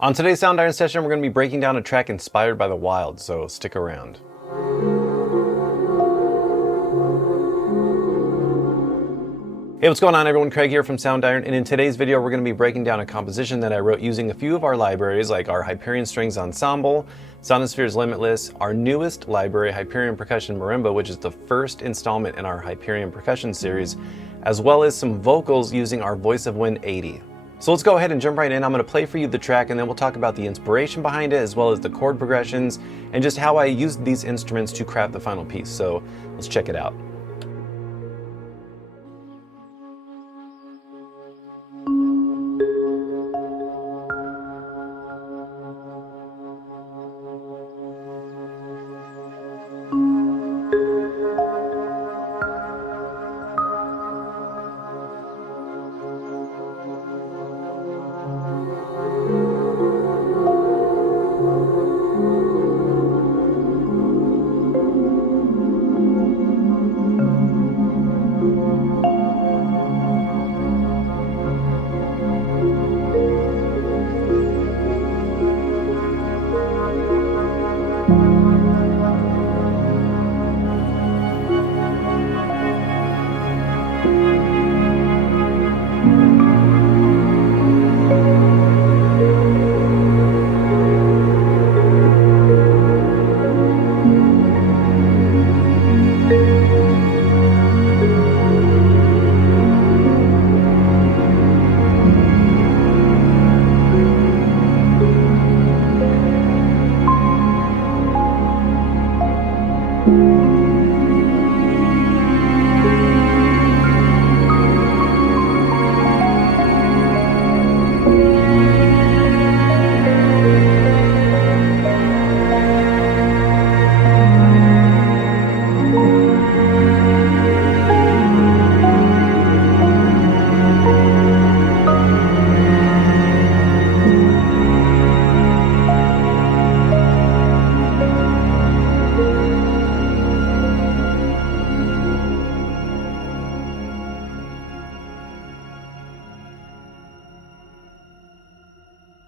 On today's Soundiron session, we're going to be breaking down a track inspired by the wild, so stick around. Hey, what's going on everyone? Craig here from Soundiron, and in today's video we're going to be breaking down a composition that I wrote using a few of our libraries like our Hyperion Strings Ensemble, Sonisphere's Limitless, our newest library, Hyperion Percussion Marimba, which is the first installment in our Hyperion Percussion series, as well as some vocals using our Voice of Wind 80. So let's go ahead and jump right in. I'm going to play for you the track and then we'll talk about the inspiration behind it as well as the chord progressions and just how I used these instruments to craft the final piece. So let's check it out.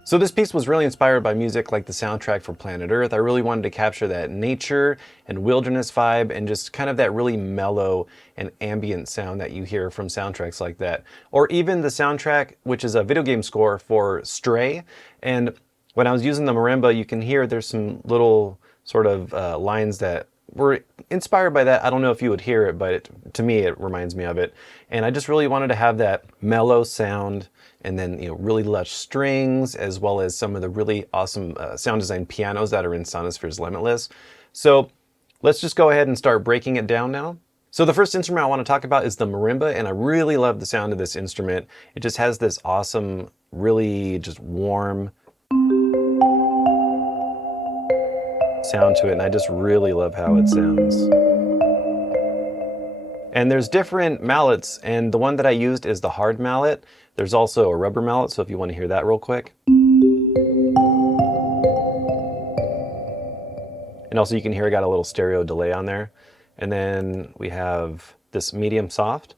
So this piece was really inspired by music like the soundtrack for Planet Earth. I really wanted to capture that nature and wilderness vibe and just kind of that really mellow and ambient sound that you hear from soundtracks like that. Or even the soundtrack, which is a video game score for Stray. And when I was using the marimba, you can hear there's some little sort of lines that were inspired by that. I don't know if you would hear it, but to me it reminds me of it. And I just really wanted to have that mellow sound and then really lush strings, as well as some of the really awesome sound design pianos that are in Sonisphere's Limitless. So let's just go ahead and start breaking it down now. So the first instrument I want to talk about is the marimba, and I really love the sound of this instrument. It just has this awesome, really just warm sound to it, and I just really love how it sounds. And there's different mallets, and the one that I used is the hard mallet. There's also a rubber mallet, so if you want to hear that real quick. And also you can hear I got a little stereo delay on there. And then we have this medium soft.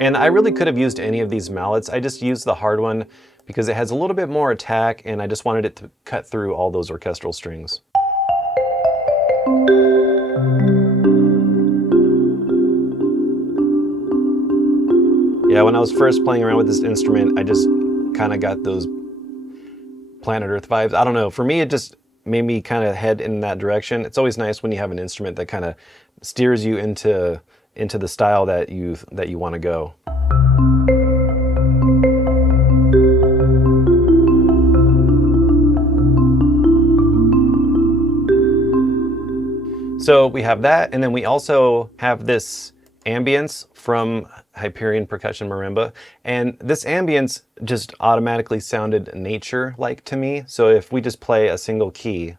And I really could have used any of these mallets. I just used the hard one because it has a little bit more attack and I just wanted it to cut through all those orchestral strings. Yeah, when I was first playing around with this instrument, I just kind of got those Planet Earth vibes. I don't know, for me it just made me kind of head in that direction. It's always nice when you have an instrument that kind of steers you into the style that you want to go. So we have that, and then we also have this Ambience from Hyperion Percussion Marimba, and this Ambience just automatically sounded nature-like to me. So if we just play a single key,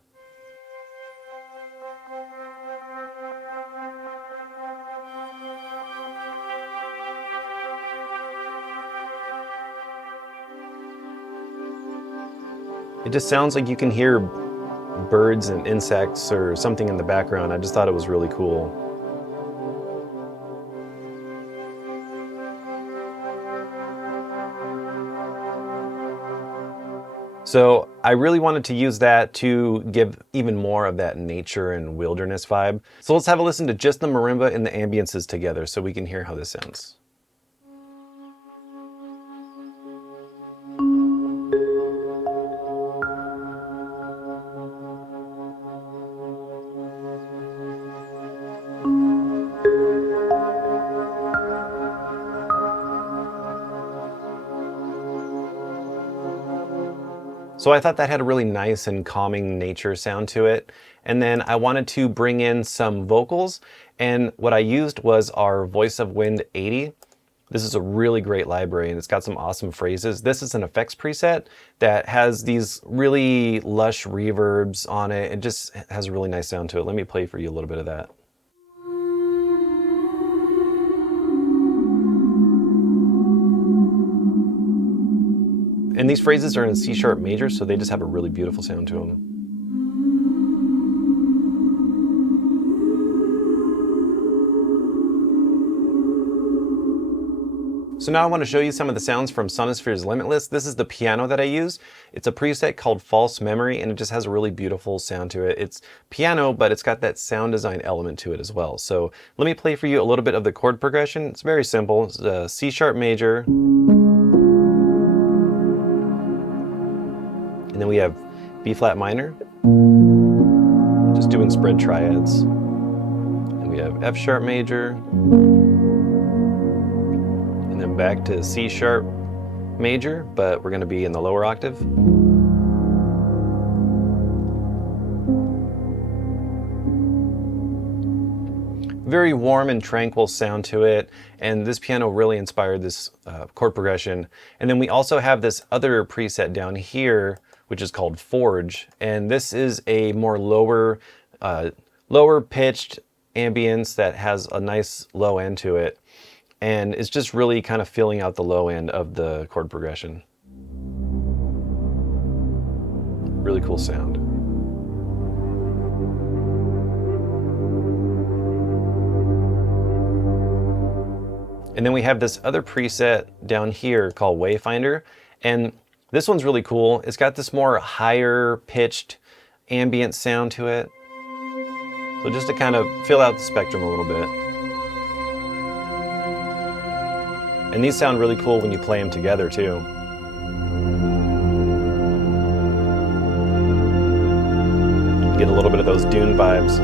it just sounds like you can hear birds and insects or something in the background. I just thought it was really cool. So I really wanted to use that to give even more of that nature and wilderness vibe. So let's have a listen to just the marimba and the ambiences together so we can hear how this sounds. So I thought that had a really nice and calming nature sound to it. And then I wanted to bring in some vocals, and what I used was our Voice of Wind 80. This is a really great library and it's got some awesome phrases. This is an effects preset that has these really lush reverbs on it. It just has a really nice sound to it. Let me play for you a little bit of that. And these phrases are in C sharp major, so they just have a really beautiful sound to them. So now I want to show you some of the sounds from Sonosphere's Limitless. This is the piano that I use. It's a preset called False Memory, and it just has a really beautiful sound to it. It's piano, but it's got that sound design element to it as well. So let me play for you a little bit of the chord progression. It's very simple. It's a C sharp major. And then we have B flat minor, just doing spread triads. And we have F sharp major, and then back to C sharp major, but we're going to be in the lower octave. Very warm and tranquil sound to it, and this piano really inspired this chord progression. And then we also have this other preset down here, which is called Forge, and this is a more lower pitched ambience that has a nice low end to it, and it's just really kind of filling out the low end of the chord progression. Really cool sound. And then we have this other preset down here called Wayfinder, and this one's really cool. It's got this more higher pitched ambient sound to it. So just to kind of fill out the spectrum a little bit. And these sound really cool when you play them together too. Get a little bit of those Dune vibes.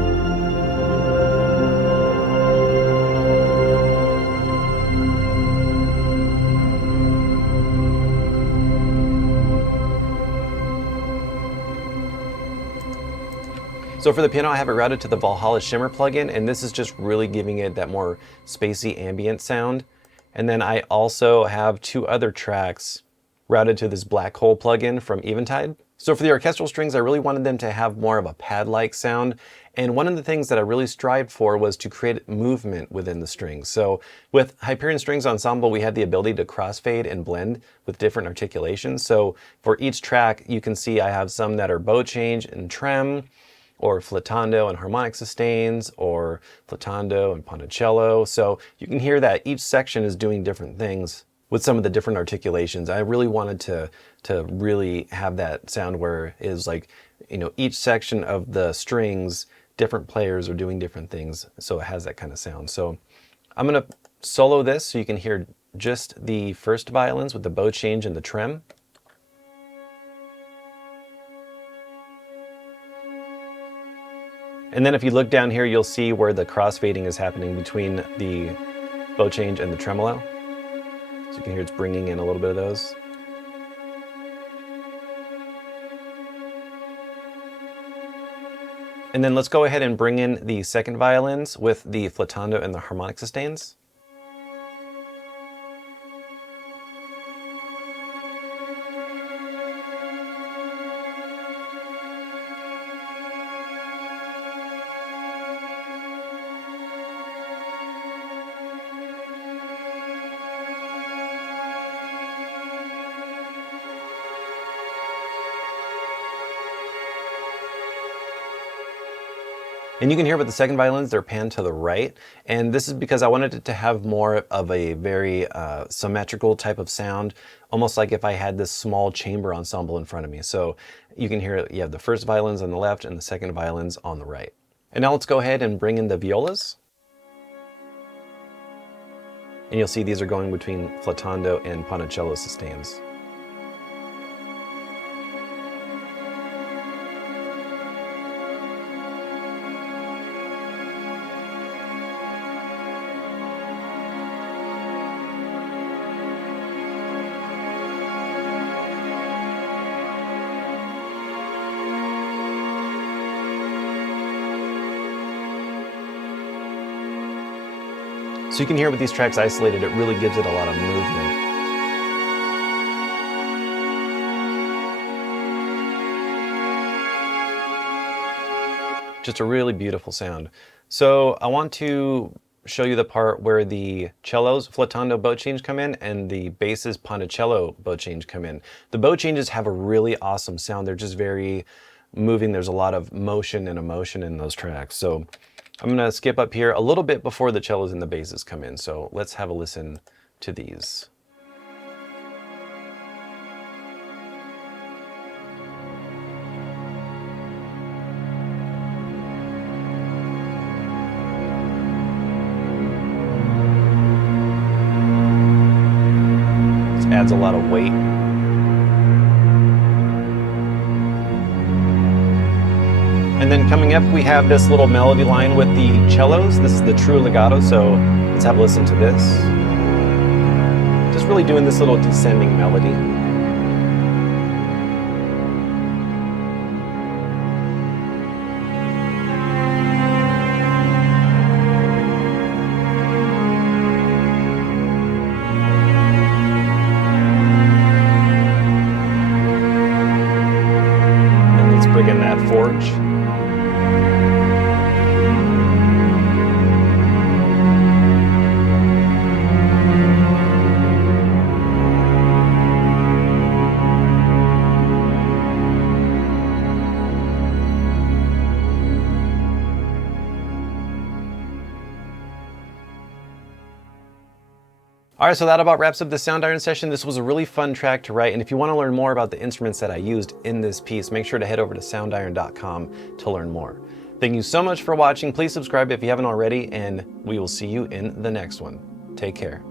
So for the piano, I have it routed to the Valhalla Shimmer plugin, and this is just really giving it that more spacey ambient sound. And then I also have two other tracks routed to this Black Hole plugin from Eventide. So for the orchestral strings, I really wanted them to have more of a pad-like sound. And one of the things that I really strived for was to create movement within the strings. So with Hyperion Strings Ensemble, we had the ability to crossfade and blend with different articulations. So for each track, you can see I have some that are bow change and trem, or flautando and harmonic sustains, or flautando and ponticello. So you can hear that each section is doing different things with some of the different articulations. I really wanted to really have that sound where it is like, you know, each section of the strings, different players are doing different things, so it has that kind of sound. So I'm gonna solo this so you can hear just the first violins with the bow change and the trem. And then if you look down here, you'll see where the crossfading is happening between the bow change and the tremolo. So you can hear it's bringing in a little bit of those. And then let's go ahead and bring in the second violins with the flautando and the harmonic sustains. And you can hear with the second violins, they're panned to the right. And this is because I wanted it to have more of a very symmetrical type of sound, almost like if I had this small chamber ensemble in front of me. So you can hear you have the first violins on the left and the second violins on the right. And now let's go ahead and bring in the violas. And you'll see these are going between flautando and ponticello sustains. So you can hear with these tracks isolated, it really gives it a lot of movement. Just a really beautiful sound. So I want to show you the part where the cellos, flautando bow change come in and the basses, ponticello bow change come in. The bow changes have a really awesome sound. They're just very moving. There's a lot of motion and emotion in those tracks. So I'm gonna skip up here a little bit before the cellos and the basses come in. So let's have a listen to these. This adds a lot of weight. And then coming up, we have this little melody line with the cellos. This is the true legato, so let's have a listen to this. Just really doing this little descending melody. And let's bring in that forge. All right, so that about wraps up the Soundiron session. This was a really fun track to write, and if you want to learn more about the instruments that I used in this piece, make sure to head over to soundiron.com to learn more. Thank you so much for watching. Please subscribe if you haven't already, and we will see you in the next one. Take care.